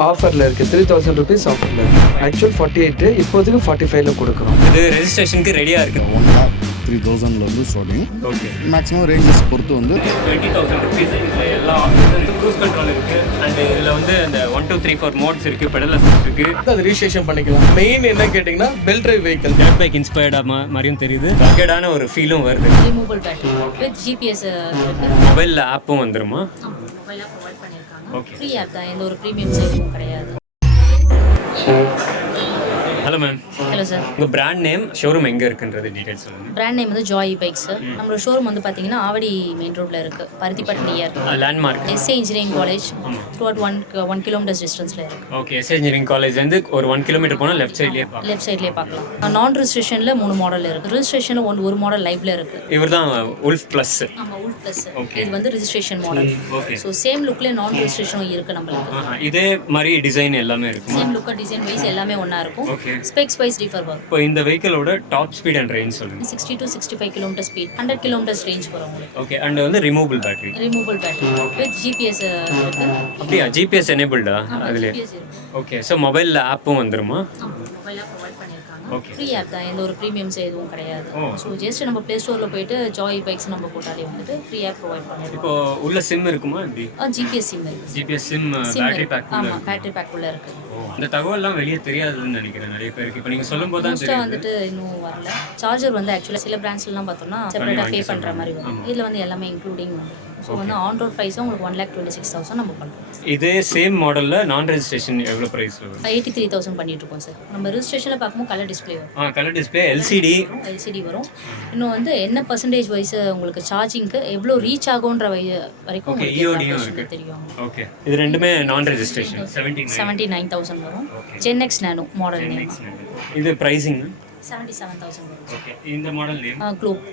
ஆஃபரில் இருக்குது 3000 rupees ஆஃபரில் இருக்குது. ஆக்சுவல் 48 இப்போதைக்கு 45ல கொடுக்குறோம். இது ரெஜிஸ்ட்ரேஷனுக்கு ரெடியாக இருக்குது. 1,03,000 ஸ்டார்டிங். ஓகே, மேக்ஸிமம் ரேஞ்சஸ் பொறுத்து வந்து 20,000 rupees. இதில் எல்லா ஆப்ஷன்ஸும் க்ரூஸ் கண்ட்ரோல் இருக்குது. அண்ட் இதில் வந்து அந்த 1 2 3 4 மோட்ஸ் இருக்குது, பெடல் அசிஸ்ட் இருக்குது. அது ரிஜிஸ்ட்ரேஷன் பண்ணிக்கலாம். மெயின் என்ன கேட்டிங்கன்னா belt drive vehicle. Dirt bike இன்ஸ்பயர்டாக மாதிரியும் தெரியுது. ரகடான ஒரு ஃபீலும் வருது. ரிமூவபிள் பேட்டரி வித் ஜிபிஎஸ் இருக்கு. மொபைலில் ஆப்பும் வந்துருமா? மொபைலாக ப்ரொவைட் பண்ணியிருக்காங்க. ஓகே, ஃப்ரீ ஆப் தான், எந்த ஒரு ப்ரீமியம் சைடும் கிடையாது. Hello ma'am. Hello sir. உங்கள் பிராண்ட் நேம், ஷோரூம் எங்கே இருக்குன்றது டீடைல்ஸ் சொல்லுங்கள். பிராண்ட் நேம் வந்து ஜாய் EBIKES. நம்மளோட ஷோரூம் வந்து பார்த்தீங்கன்னா ஆவடி மெயின் ரோட்டில் இருக்குது, Paruthipattu near landmark S A engineering college. Through out 1 kilometers டிஸ்டன்ஸில் இருக்குது. ஓகே, எஸ்ஏ இன்ஜினியரிங் காலேஜ்லேருந்து ஒரு 1 kilometer போனால் லெஃப்ட் சைட்லேயே பார்க்கலாம். லெஃப்ட் சைட்லேயே பார்க்கலாம். நான் ரிஜிஸ்ட்ரேஷனில் 3 மாடல் இருக்குது. ரிஜிஸ்ட்ரேஷனில் ஒரு மாடல் லைவ்ல இருக்குது. இவர் தான் உல்ஃப் ப்ளஸ். ஆமாம், உல்ஃப் ப்ளஸ். ஓகே, இது வந்து registration model. Okay. So same லுக்லேயே நான் ரிஜிஸ்ட்ரேஷனும் இருக்குது நம்மளுக்கு. இதே மாதிரி டிசைன் எல்லாமே இருக்கும். சேம் லுக்காக டிசைன் வைஸ் எல்லாமே ஒன்றா இருக்கும். ஓகே, ஸ்பெக்ஸ் வைஸ் டிஃபர் வரும். இப்போ இந்த வெஹிக்கிளோட டாப் ஸ்பீட் அண்ட் ரேஞ்ச் சொல்லுங்கள். 60 to 65 kilometers speed, 100 kilometers range வரும் உங்களுக்கு. ஓகே, அண்ட் வந்து removable battery. Removable battery with GPS இருக்கு. அப்படியா? ஜிபிஎஸ் எனேபிள்டா அதில்? ஓகே, ஸோ மொபைலில் ஆப்பும் வந்துருமா? மொபைலாக ப்ரொவைட் பண்ணியிருக்காங்க. ஓகே, ஃப்ரீ ஆப் தான், எந்த ஒரு ப்ரீமியம்ஸ் எதுவும் கிடையாது. ஸோ ஜஸ்ட் நம்ம ப்ளே ஸ்டோரில் போயிட்டு ஜாய் EBIKES நம்ம போட்டாலே வந்துட்டு ஃப்ரீ ஆப் ப்ரொவைட் பண்ணியிருக்கோம். இப்போ உள்ள சிம் இருக்குமா? எப்படி? ஜிபிஎஸ் சிம் இருக்கு. GPS sim, battery pack. ஆமாம், பேட்டரி பேக் உள்ள இருக்கு. இந்த தகவல்லாம் வெளியே தெரியாதுன்னு நினைக்கிறேன் நிறைய பேருக்கு. இப்போ நீங்கள் சொல்லும்போது தான் மோஸ்ட்டாக தெரியும். வந்துட்டு இன்னும் வரல. சார்ஜர் வந்து ஆக்சுவலாக சில பிராண்ட்ஸ்லாம் பார்த்தோம்னா செப்பரேட்டாக பே பண்ணுற மாதிரி வரும். இதில் வந்து எல்லாமே இன்க்ளூடிங் வந்து. ஸோ வந்து ஆன் ரோட் ப்ரைஸும் உங்களுக்கு 1,26,000 நம்ம பண்ணுறோம். இதே சேம் மாடலில் நான் ரெஜிஸ்ட்ரேஷன் எவ்வளோ ப்ரைஸ் வரும்? 83,000 பண்ணிட்டு இருக்கோம் சார். நம்ம ரிஜிஸ்ட்ரேஷனில் பார்க்கும்போது கலர் டிஸ்பிளே வரும். கலர் டிஸ்பிளே, எல்சிடி வரும். இன்னும் வந்து என்ன பர்சன்டேஜ் வைஸ் உங்களுக்கு சார்ஜிங்க்கு எவ்வளோ ரீச் ஆகுன்ற வரைக்கும் EODயும் இருக்கு தெரியும். ஓகே, இது ரெண்டுமே நான் ரெஜிஸ்ட்ரேஷன். 79,000 வரும். GenX Nano model name. இது ப்ரைஸிங் 77,000 வரும். ஓகே, இந்த மாடல் நேம் குளோப்.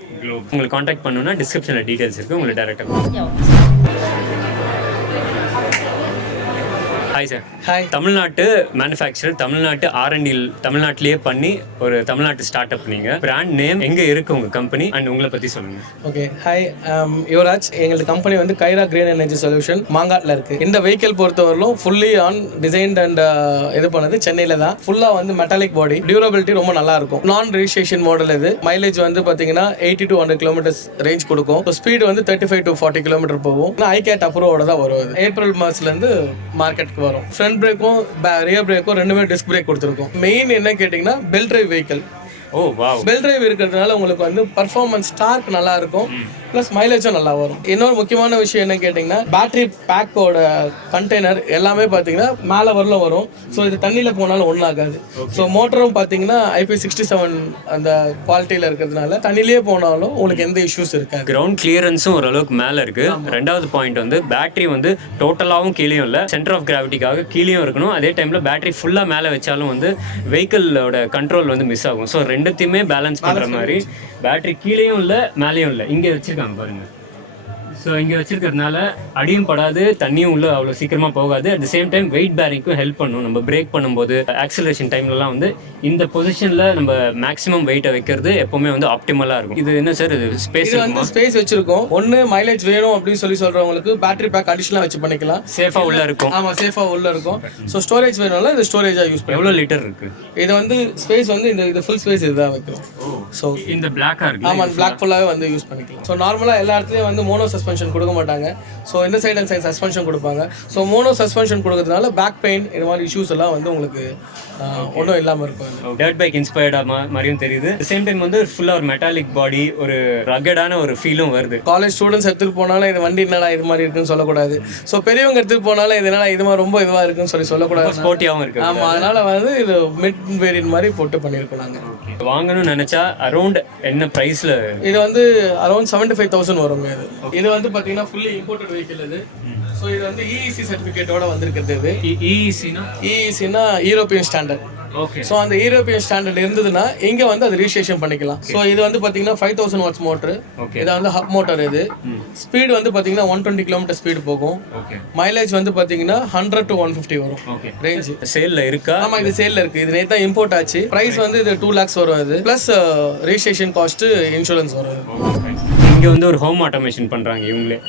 உங்களுக்கு காண்டாக்ட் பண்ணணும்னா டிஸ்கிரிப்ஷனில் டீடைல்ஸ் இருக்குது, உங்களுக்கு டேரெக்டாக. Hi sir. ஹாய். தமிழ்நாட்டு மேனுஃபேக்சரர், தமிழ்நாட்டு R&D தமிழ்நாட்டிலேயே பண்ணி ஒரு தமிழ்நாட்டு ஸ்டார்ட் அப். நீங்கள் பிராண்ட் நேம் எங்கே இருக்குது உங்கள் கம்பெனி அண்ட் உங்களை பற்றி சொல்லுங்கள். Okay, hi, Yuvaraj. எங்களது கம்பெனி வந்து கைரா கிரீன் எனர்ஜி சொல்யூஷன் மாங்காட்டில் இருக்குது. இந்த வெஹிக்கிள் பொறுத்தவரையிலும் ஃபுல்லி ஆன் டிசைன்ட் அண்ட் இது பண்ணது சென்னையில் தான். ஃபுல்லாக வந்து மெட்டாலிக் பாடி, டியூரபிலிட்டி ரொம்ப நல்லா இருக்கும். நான் ரிஜிஸ்ட்ரேஷன் மாடல் இது. மைலேஜ் வந்து பார்த்தீங்கன்னா 80 to 100 kilometers ரேஞ்ச் கொடுக்கும். ஸ்பீடு வந்து 35 to 40 km போகும். ஐகேட் அப்ரூவோட தான் வரும். ஏப்ரல் மாதத்துலேருந்து மார்க்கெட்டுக்கு வரும். ஃப்ரண்ட் பிரேக்கும் ரியர் பிரேக்கும் ரெண்டுமே டிஸ்க் பிரேக் கொடுத்துருக்கோம். மெயின் என்ன கேட்டிங்கன்னா பெல் டிரைவ் வெஹிக்கிள். ஓ வாவ். பெல் டிரைவ் இருக்கிறதுனால உங்களுக்கு வந்து பர்ஃபார்மன்ஸ் டார்க் நல்லா இருக்கும், ப்ளஸ் மைலேஜும் நல்லா வரும். இன்னொரு முக்கியமான விஷயம் என்ன கேட்டிங்கன்னா பேட்டரி பேக்கோட கண்டெய்னர் எல்லாமே பார்த்தீங்கன்னா மேலே வரல வரும். ஸோ இது தண்ணியில் போனாலும் ஒன்றும் ஆகாது. ஸோ மோட்டரும் பார்த்தீங்கன்னா IP67 அந்த குவாலிட்டியில் இருக்கிறதுனால தண்ணியிலே போனாலும் உங்களுக்கு எந்த இஷ்யூஸ் இருக்காது. கிரவுண்ட் கிளியரன்ஸும் ஓரளவுக்கு மேலே இருக்குது. ரெண்டாவது பாயிண்ட் வந்து பேட்டரி வந்து டோட்டலாகவும் கீழேயும் இல்லை, சென்டர் ஆஃப் கிராவிட்டிக்காக கீழேயும் இருக்கணும். அதே டைமில் பேட்டரி ஃபுல்லாக மேலே வச்சாலும் வந்து வெஹிக்கிளோட கண்ட்ரோல் வந்து மிஸ் ஆகும். ஸோ ரெண்டுத்தையுமே பேலன்ஸ் பண்ணுற மாதிரி பேட்டரி கீழேயும் இல்லை மேலேயும் இல்லை, இங்கே வச்சுருக்காங்க பாருங்கள். ஸோ இங்கே வச்சிருக்கிறதுனால அடியும் படாது, தண்ணியும் உள்ள அவ்வளோ சீக்கிரமாக போகாது. At the same time weight பேரிங்க்கும் ஹெல்ப் பண்ணும். நம்ம பிரேக் பண்ணும்போது ஆக்சிலரேஷன் டைம்லலாம் வந்து இந்த பொசிஷனில் நம்ம மேக்ஸிமம் வெயிட்டை வைக்கிறது எப்போவுமே வந்து ஆப்டிமலாக இருக்கும். இது என்ன சார், இது ஸ்பேஸ் வந்து ஸ்பேஸ் வச்சிருக்கோம். ஒன்று மைலேஜ் வேணும் அப்படின்னு சொல்கிறவங்களுக்கு பேட்டரி பேக் அடிஷனலாக வச்சு பண்ணிக்கலாம். சேஃபாக உள்ள இருக்கும். ஆமாம், சேஃபாக உள்ள இருக்கும். ஸோ ஸ்டோரேஜ் வேணும்ல, இது ஸ்டோரேஜாக யூஸ் பண்ணி. எவ்வளோ லிட்டர் இருக்குது இது வந்து ஸ்பேஸ் வந்து இது ஃபுல் ஸ்பேஸ் இதுதான் வைக்கிறோம். ஸோ இந்த பிளாக்காக இருக்குது. ஆமாம், பிளாக் ஃபுல்லாகவே வந்து யூஸ் பண்ணிக்கலாம். ஸோ நார்மலாக எல்லா இடத்துலையும் வந்து மோனோ சஸ்பென்ஷன் கொடுக்க மாட்டாங்க. ஸோ இந்த சைடு அண்ட் சைடு சஸ்பென்ஷன் கொடுப்பாங்க. ஸோ மோனோ சஸ்பென்ஷன் கொடுக்கறதுனால பேக் பெயின் இது மாதிரி இஷ்யூஸ் எல்லாம் வந்து உங்களுக்கு ஒன்றும் இல்லாமல் இருக்கும். டர்ட் பைக் இன்ஸ்பயர்டாக மாதிரியும் தெரியுது. சேம் டைம் வந்து ஃபுல்லாக ஒரு மெட்டாலிக் பாடி, ஒரு ரகடான ஒரு ஃபீலும் வருது. காலேஜ் ஸ்டூடெண்ட்ஸ் எடுத்துகிட்டு போனாலும் இது வண்டி என்னடா இது மாதிரி இருக்குன்னு சொல்லக்கூடாது. ஸோ பெரியவங்க எடுத்துகிட்டு போனாலும் இது என்னடா இது மாதிரி ரொம்ப இதுவாக இருக்குன்னு சொல்லக்கூடாது. ஸ்போர்ட்டியாகவும் இருக்குது. ஆமாம், அதனால் வந்து இது மிட் வேரியன்ட் மாதிரி போட்டு பண்ணியிருக்கோம் நாங்கள். வாங்கணும்னு நினச்சா அரௌண்ட் என்ன ப்ரைஸில்? இது வந்து அரௌண்ட் 75,000 வருங்க. இது வந்து பார்த்தீங்கன்னா ஃபுல்லி இம்போர்ட்டட் வெஹிக்கிள் இது. ஸோ இது வந்து EEC சர்டிஃபிகேட்டோட வந்திருக்கிறது. இது EECனா யூரோப்பியன் ஸ்டாண்டர்ட். ஓகே. ஸோ அந்த யூரோப்பியன் ஸ்டாண்டர்ட் இருந்ததுன்னா இங்கே வந்து அது ரிஜிஸ்ட்ரேஷன் பண்ணிக்கலாம். ஸோ இது வந்து பார்த்தீங்கன்னா 5000 watts மோட்டர். இது வந்து ஹப் மோட்டர். இது ஸ்பீடு வந்து பார்த்தீங்கன்னா 120 km ஸ்பீடு போகும். மைலேஜ் வந்து பார்த்தீங்கன்னா 100 to 150 வரும் ரேஞ்சு. சேலில் இருக்கா? ஆமாம், இது சேலில் இருக்குது. இது நேற்று தான் இம்போர்ட் ஆச்சு. ப்ரைஸ் வந்து இது 2 lakhs வரும். இது ப்ளஸ் ரிஜிஸ்ட்ரேஷன் காஸ்ட்டு இன்சூரன்ஸ் வரும். இங்கே வந்து ஒரு ஹோம் ஆட்டோமேஷன் பண்ணுறாங்க இவங்களே.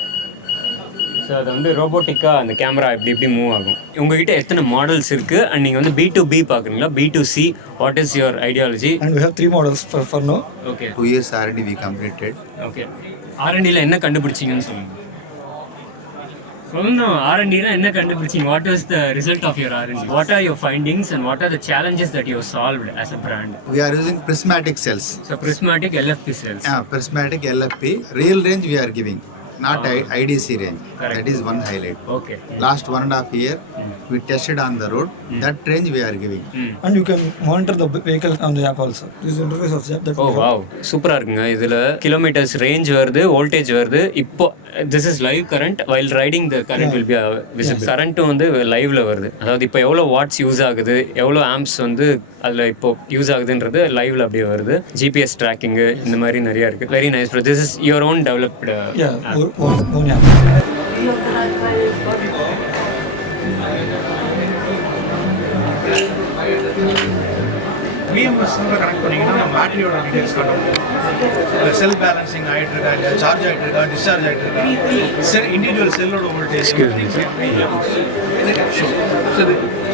ஸோ ஸோ அது வந்து ரோபோட்டிக்காக அந்த கேமரா இப்படி மூவ் ஆகும். உங்ககிட்ட எத்தனை மாடல்ஸ் இருக்குது அண்ட் நீங்கள் வந்து B2B பார்க்குறீங்களா B2C? What is your ideology? And we have 3 models for now. Okay 2 years R&D we completed. Okay R&Dல என்ன கண்டுபிடிச்சிங்கன்னு சொல்லுங்கள். சொல்லணும் R&Dனா என்ன கண்டுபிடிச்சிங்க? What is the result of your R&D? What are your findings and what are the challenges that you solved as a brand? We are using prismatic cells. So prismatic LFP cells. Prismatic LFP. Real range we are giving, not IDC range. Correct. That is one highlight. Okay. Last 1.5 year, we tested on the road. That range we are giving. And you can monitor the vehicle on the app also. This is the interface of the app that oh we have. Wow சூப்பராக இருக்குங்க. இதில் kilometers range வருது, voltage வருது. இப்போ this is live current while riding the current will be visible. கரண்ட்டும் வந்து லைவ்ல வருது. அதாவது இப்போ எவ்வளோ வாட்ஸ் யூஸ் ஆகுது, எவ்வளோ ஆம்ப்ஸ் வந்து அதில் இப்போ யூஸ் ஆகுதுன்றது லைவ்ல அப்படியே வருது. GPS ட்ராக்கிங்கு இந்த மாதிரி நிறையா இருக்குது. Very nice bro. This is your own developed. Yeah, own app. BMS connect பண்ணிங்கன்னா பேட்டரியோட டீடைல்ஸ் காட்டும். இல்லை செல் பேலன்சிங் ஆகிட்டு இருக்கா, இல்லை சார்ஜ் ஆகிட்டு இருக்கா, டிஸ்சார்ஜ் ஆகிட்டு இருக்கா, இண்டிவிஜுவல் செல்லோட வோல்டேஜ்.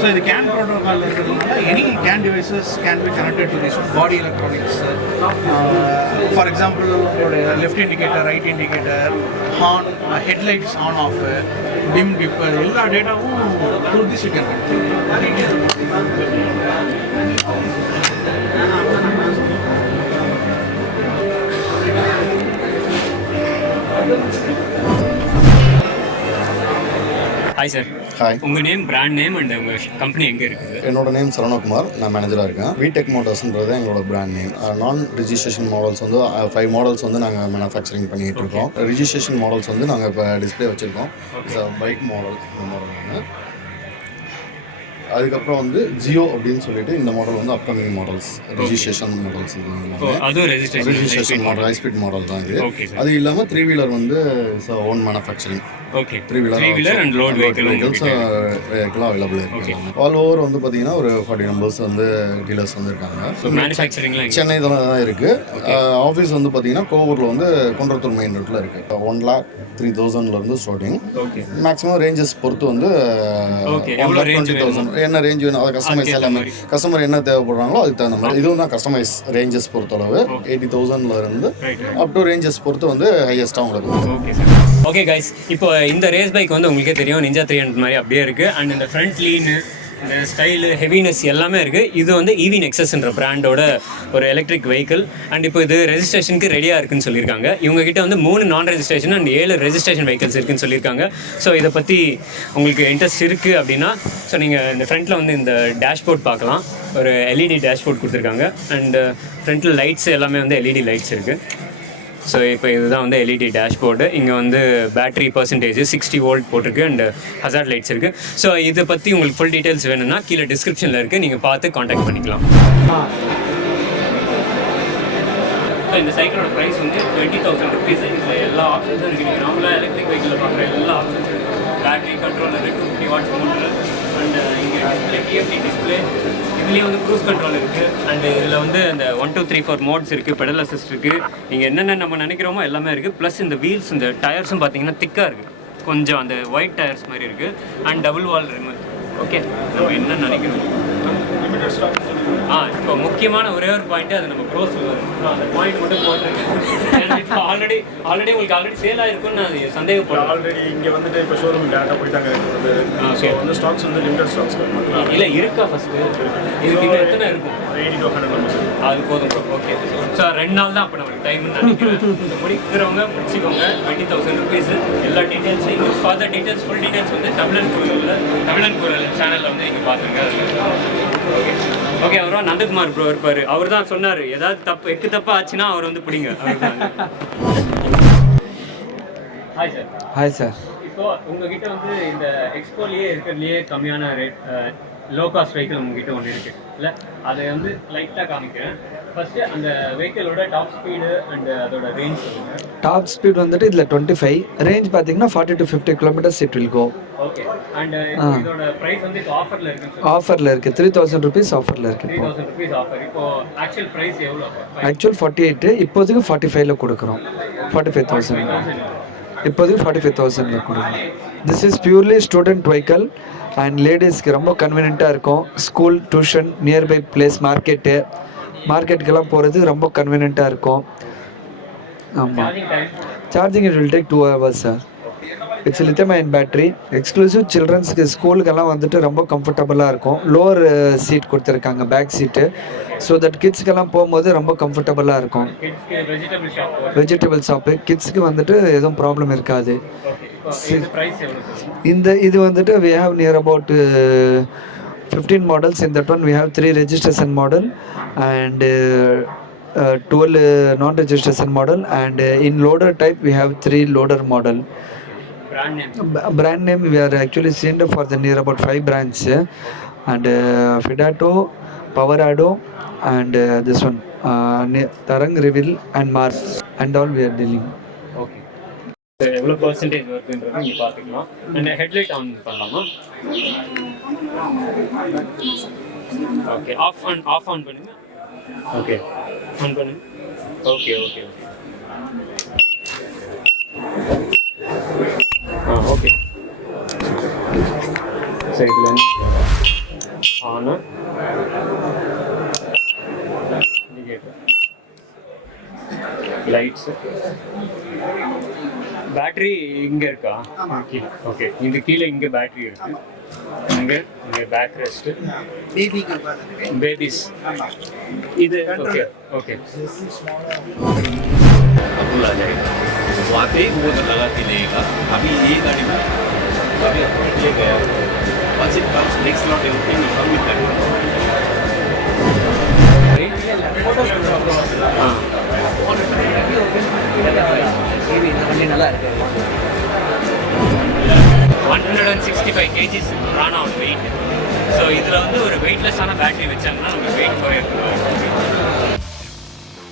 ஸோ இது கேன் ப்ரோட்டோகால் இருக்கிறதுனால any CAN devices can be connected to this body electronics. For example உங்களுடைய left indicator, right indicator, horn, headlights on off, dim dipper எல்லா டேட்டாவும் through this you can. Hi sir. Hi, உங்கள் name, brand name and உங்கள் company எங்கே இருக்குது? என்னோட name Saravanakumar, நான் மேனேஜராக இருக்கேன். EBIKE மோட்டார்ஸ்ன்றது எங்களோட பிராண்ட் நேம். நான் ரிஜிஸ்ட்ரேஷன் மாடல்ஸ் வந்து 5 மாடல்ஸ் வந்து நாங்கள் மேனுஃபேக்சரிங் பண்ணிகிட்டு இருக்கோம். ரிஜிஸ்ட்ரேஷன் மாடல்ஸ் வந்து நாங்கள் இப்போ டிஸ்பிளே வச்சுருக்கோம். பைக் மாடல் இந்த மாடல் ஒன்று. அதுக்கப்புறம் வந்து ஜியோ அப்படின்னு சொல்லிட்டு இந்த மாடல் வந்து அப்கமிங் மாடல்ஸ், ரிஜிஸ்ட்ரேஷன் மாடல்ஸ். அதுவும் ரிஜிஸ்ட்ரேஷன் மாடல், ஹைஸ்பீட் மாடல் தான் இது. அது இல்லாமல் 3 வீலர் வந்து own manufacturing. Okay, 3 wheeler and load vehicles available இருக்கு. ஆல் ஓவர் வந்து பார்த்தீங்கன்னா ஒரு 40 நம்பர்ஸ் வந்து டீலர்ஸ் வந்து இருக்காங்க. மேனுஃபேக்சரிங்லாம் சென்னை தான் இருக்குது. ஆஃபீஸ் வந்து பார்த்தீங்கன்னா கோவூரில் வந்து குன்றத்தூர் மெயின் ரோட்டில் இருக்குது. 1,03,000 ஸ்டார்டிங். மேக்ஸிமம் ரேஞ்சஸ் பொறுத்து வந்து 1,20,000 என்ன ரேஞ்ச் வேணும் அதை கஸ்டமைஸ் எல்லாமே கஸ்டமர் என்ன தேவைப்படுறாங்களோ அதுக்கு தகுந்த மாதிரி. இதுவும் தான் கஸ்டமைஸ் ரேஞ்சஸ் பொறுத்தளவு 80,000 அப் டு ரேஞ்சஸ் பொறுத்து வந்து ஹையஸ்ட்டாக உங்களுக்கு. Okay sir. ஓகே கைஸ், இப்போ இந்த ரேஸ் பைக் வந்து உங்களுக்கே தெரியும், நிஞ்சா 300 மாதிரி அப்படியே இருக்குது. அண்ட் இந்த ஃப்ரண்ட் லீனு, இந்த ஸ்டைலு, ஹெவினஸ் எல்லாமே இருக்குது. இது வந்து EV நெக்ஸஸ்ன்ற பிராண்டோட ஒரு எலக்ட்ரிக் வெஹிக்கிள். அண்ட் இப்போ இது ரெஜிஸ்ட்ரேஷனுக்கு ரெடியாக இருக்குன்னு சொல்லியிருக்காங்க. இவங்ககிட்ட வந்து 3 நான் ரெஜிஸ்ட்ரேஷன் அண்ட் 7 ரெஜிஸ்ட்ரேஷன் வெஹிக்கிள்ஸ் இருக்குன்னு சொல்லியிருக்காங்க. ஸோ இதை பற்றி உங்களுக்கு இன்ட்ரெஸ்ட் இருக்குது அப்படின்னா ஸோ நீங்கள் இந்த ஃப்ரண்ட்டில் வந்து இந்த டேஷ்போர்ட் பார்க்கலாம். ஒரு LED டேஷ்போர்ட் கொடுத்துருக்காங்க. அண்ட் ஃப்ரண்ட்டில் லைட்ஸ் எல்லாமே வந்து LED லைட்ஸ் இருக்குது. ஸோ இப்போ இதுதான் வந்து LED டேஷ்போர்டு. இங்கே வந்து பேட்டரி பர்சன்டேஜ் 60 வோல்ட் போட்டிருக்கு அண்ட் ஹசார்ட் லைட்ஸ் இருக்குது. ஸோ இதை பற்றி உங்களுக்கு ஃபுல் டீட்டெயில்ஸ் வேணும்னா கீழே டிஸ்கிரிப்ஷனில் இருக்குது, நீங்கள் பார்த்து காண்டாக்ட் பண்ணிக்கலாம். ஸோ இந்த சைக்கிளோட ப்ரைஸ் வந்து 20,000 ருபீஸ். இதில் எல்லா ஆப்ஷன்ஸும் இருக்குது. நீங்கள் நார்மலாக எலக்ட்ரிக் வெஹிக்கிளில் பார்க்குற எல்லா ஆப்ஷன்ஸும் இருக்குது. Battery controller, 250 watts motor and இங்கே டிஸ்பிளே, TFT டிஸ்பிளே. இதுலேயே வந்து க்ரூஸ் கண்ட்ரோல் இருக்குது. அண்ட் இதில் வந்து அந்த 1 2 3 4 மோட்ஸ் இருக்குது. பெடல் அசிஸ்ட் இருக்குது. நீங்கள் என்னென்ன நம்ம நினைக்கிறோமோ எல்லாமே இருக்குது. ப்ளஸ் இந்த வீல்ஸ், இந்த டயர்ஸும் பார்த்தீங்கன்னா திக்காக இருக்குது. கொஞ்சம் அந்த ஒயிட் டயர்ஸ் மாதிரி இருக்குது. And double wall rim. Okay, நம்ம என்ன நினைக்கிறோம். இப்போ முக்கியமான ஒரே ஒரு பாயிண்ட்டு அது நம்ம க்ரோஸில் வரும். அந்த பாயிண்ட் மட்டும் போட்டிருக்கேன். இப்போ ஆல்ரெடி உங்களுக்கு சேல் ஆகிருக்குன்னு நான் சந்தேகப்படுறேன். ஆல்ரெடி இங்கே வந்துட்டு இப்போ ஷோரூம் டேட்டா போயிட்டாங்க. ஸோ வந்து ஸ்டாக்ஸ் வந்து லிமிடெட் ஸ்டாக்ஸ் இல்லை இருக்கா ஃபஸ்ட்டு? இதுக்கு இன்னும் எத்தனை இருக்கும்? 80 to 100 members. அது போதும் ப்ரோ. ஓகே சார், 2 நாள் தான் அப்போ நம்மளுக்கு டைம்னு நினைக்கிறேன். முடிக்கிறவங்க முடிச்சுக்கோங்க. 20,000 ருபீஸ். எல்லா டீட்டெயில்ஸும் இங்கே ஃபாதர் டீட்டெயில்ஸ், ஃபுல் டீட்டெயில்ஸ் வந்து தமிழன் குரல் சேனலில் வந்து நீங்கள் பார்த்துருங்க. Okay okay. அவரும் நந்தகுமார் ப்ரோ இருப்பார். அவர் தான் சொன்னார், ஏதாவது எக்கு தப்பாக ஆச்சுன்னா அவர் வந்து பிடிங்க. Hi sir. Hi sir. இப்போ உங்ககிட்ட வந்து இந்த எக்ஸ்போலேயே இருக்கிறதுலையே கம்மியான ரேட் லோ காஸ்ட் வெஹிக்கிள் உங்ககிட்ட ஒன்று இருக்குது இல்லை? அதை வந்து லைட்டாக காமிக்கிறேன். ஃபஸ்ட்டு அந்த வெஹிக்கிளோட டாப் ஸ்பீடு அண்ட் அதோட ரேஞ்ச் சொல்லுங்கள். டாப் ஸ்பீட் வந்துட்டு இதில் 25, ரேஞ்ச் பார்த்தீங்கன்னா 40 to 50 kilometers it will go. Okay. And இதோட ப்ரைஸ் வந்து இப்போ ஆஃபரில் இருக்குது. ஆஃபரில் இருக்குது 3,000 rupees ஆஃபரில் இருக்குது. 3,000 ருபீஸ் ஆஃபர். இப்போ ஆக்சுவல் ப்ரைஸ் எவ்வளோ? ஆக்சுவல் 48, இப்போதைக்கு 45ல் கொடுக்குறோம். 45,000. இப்போதைக்கு 45,000 கொடுக்கும். This is purely student vehicle and லேடிஸ்க்கு ரொம்ப கன்வீனியண்ட்டாக இருக்கும். ஸ்கூல், டியூஷன், நியர்பை பிளேஸ், மார்க்கெட்டுக்கெல்லாம் போகிறது ரொம்ப கன்வீனியண்ட்டாக இருக்கும். ஆமாம், charging it will take 2 hours sir. It's lithium ion battery. Exclusive சில்ட்ரன்ஸ்க்கு ஸ்கூலுக்கெல்லாம் வந்துட்டு ரொம்ப கம்ஃபர்டபுளாக இருக்கும். லோவர் சீட் கொடுத்துருக்காங்க, பேக் சீட்டு. ஸோ தட் கிட்ஸ்க்கெல்லாம் போகும்போது ரொம்ப கம்ஃபர்டபுளாக இருக்கும். வெஜிடபிள் ஷாப்பு கிட்ஸ்க்கு வந்துட்டு எதுவும் ப்ராப்ளம் இருக்காது. இது வந்துட்டு we have near about 15 models. In that one we have 3 registration model and 12 non-registration model, and in loader type we have 3 loader model. Brand name we are actually seen for the near about 5 brands and Fidato, Powerado and this one Tarang, Reveal and Mars and all we are dealing. Okay, எவ்வளோ percentage வருதுன்றது நீங்கள் பார்த்துக்கலாம். And headlight on பண்ணலாமா? Okay, of on பண்ணுங்க. Okay, on பண்ணுங்க. Okay okay okay okay. சரி, இதில் ஆனு lights, battery இங்கே இருக்கா? கீழே. ஓகே, இது கீழே இங்கே பேட்டரி இருக்கு. இங்கே பேக் ரெஸ்ட்டு, பேபிஸ் இது. Okay okay. आ जाएगा तो आते ही वो लगा के लेगा. अभी ये गाड़ी में अभी अपॉइंट ले गया. once it comes next lot everything will come with that. நல்லா இருக்கு. 165 kgs run on weight. So இதில் வந்து ஒரு வெயிட்லெஸ்ஸான பேட்டரி வச்சாங்கன்னா நமக்கு வெயிட் குறையிறது.